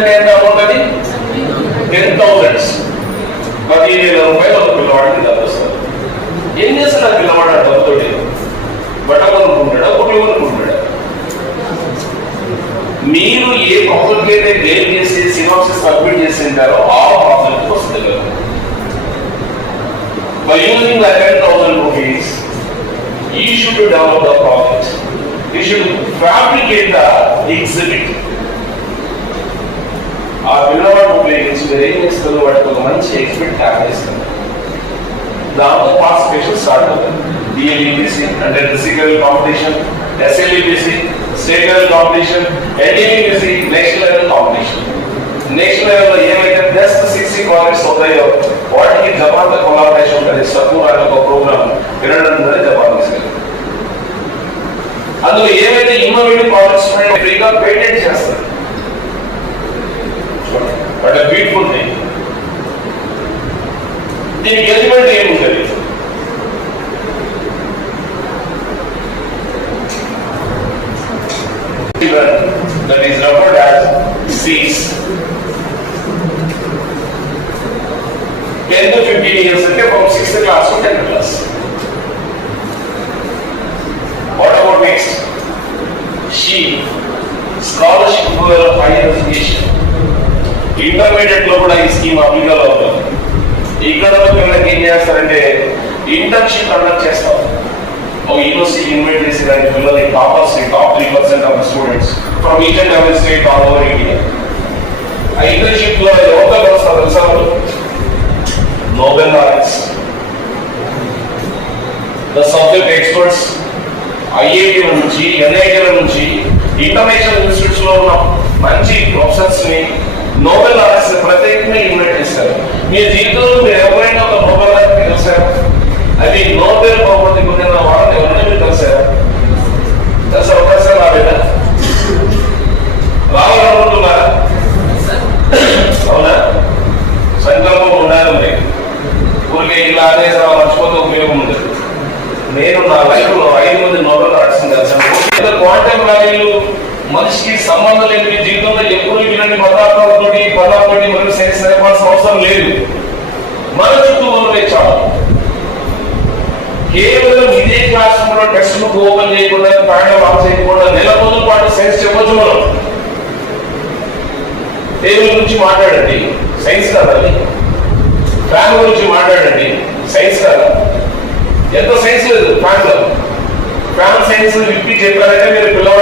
అంటే ఎంత అమౌంట్ అది 10,000. 10,000 రూపాయలు ఒక పిల్లవాడికి డబ్బు వస్తుంది. ఏం చేస్తాడు పిల్లవాడు ఆ డబ్బుతోటి? బట్టలు కొనుక్కుంటాడా, గుడ్లు కొనుక్కుంటాడా? మీరు ఏ ప్రాజెక్ట్ అయితే డేట్ చేసి సినాప్సిస్ సబ్మిట్ చేసి ఉంటారో ఆ ప్రాజెక్ట్ వస్తుంది కదా. By using the 10,000 rupees, you should develop the project. You should fabricate the exhibit. ఆ పిల్లవాడు ఉపయోగించి మీరు ఏం చేస్తారు? వాటికి ఒక మంచి ఎగ్జిబిట్ తయారు చేస్తారు. దాంతో పార్టిసిపేషన్ స్టార్ట్ అవుతుంది. డిఎల్ఈపిసి అంటే physical competition, SLEPC state level competition, NEPC national level competition. National level లో ఏమైతే బెస్ట్ 60 కాలేజెస్ ఉంటాయో వాటికి జపాన్ తో కొలాబరేషన్ ఉంటుంది. సపూర్ అనే ఒక ప్రోగ్రామ్ 2 జపాన్ తీసుకెళ్ళి అందులో ఏవైతే ఇన్నోవేటివ్ ప్రాజెక్ట్స్ ఫ్రీగా పేటెంట్ చేస్తారు. But beautiful thing. దీనికి ఎలిమెంట్ ఏముంటుంది? that is referred as C's. 10 to 15 years అంటే from 6th class to 10th class. What about next? She scholarship for higher education. Intermediate లో కూడా ఈ స్కీమ్ అప్లికబుల్ అవుతుంది. ఇక్కడ పిల్లలకి ఏం చేస్తారంటే ఇంటర్న్షిప్ కండక్ట్ చేస్తారు. యూనివర్సిటీ ఇన్వైట్ చేసి దానికి పిల్లలకి toppers top 3% of the students from each and every state all over India. ఆ ఇంటర్న్షిప్ లో ఎవరితో కలుస్తారు తెలుసా? Nobel Lawrence, the subject experts, IIT నుంచి ఎన్ఐటీల నుంచి ఇంటర్నేషనల్ ఇన్స్టిట్యూట్స్ లో ఉన్న మంచి ప్రొఫెసర్స్ ని నోబెల్ లారెన్స్ ప్రత్యేకంగా ఇన్వైట్ చేస్తారు. మీ జీవితంలో మీరు ఎవరైనా ఒక నోబెల్ లారెన్స్ కలిసారు? అది నోబెల్ బహుమతి పొందిన వాళ్ళని ఎవరైనా మీరు కలిసారా? కలిసే అవకాశం రాలేదా? రావాలనుకుంటున్నారా? అవునా? సంకల్పం ఉండాలి. మీరు ఊరికే ఇలా అనేసి మర్చిపోతే ఉపయోగం ఉండదు. నేను నా లైఫ్ లో 5 మంది నోబెల్ లారెన్స్ కలిసాను. క్వాంటమ్ వాల్యూలు మనిషికి సంబంధం లేదు. మీ జీవితంలో ఎప్పుడు వినని పదార్థాలతో మరియు సైన్స్ నేర్పాల్సిన అవసరం లేదు. మన చుట్టూ ఉన్నవే చాలు. కేవలం ఇదే క్లాస్ రూమ్ లో టెక్స్ట్ బుక్ ఓపెన్ చేయకుండా, ప్యానల్ ఆఫ్ చేయకుండా నెల రోజుల పాటు సైన్స్ చెప్పొచ్చు. మనం టేబుల్ గురించి మాట్లాడండి, సైన్స్ కాదా? ఫ్యాన్ గురించి మాట్లాడండి, సైన్స్ కాదా? ఎంత సైన్స్ లేదు ఫ్యాన్ లో. ఫ్యాన్ సైన్స్ విప్పి చెప్పారంటే మీరు పిల్లవాడు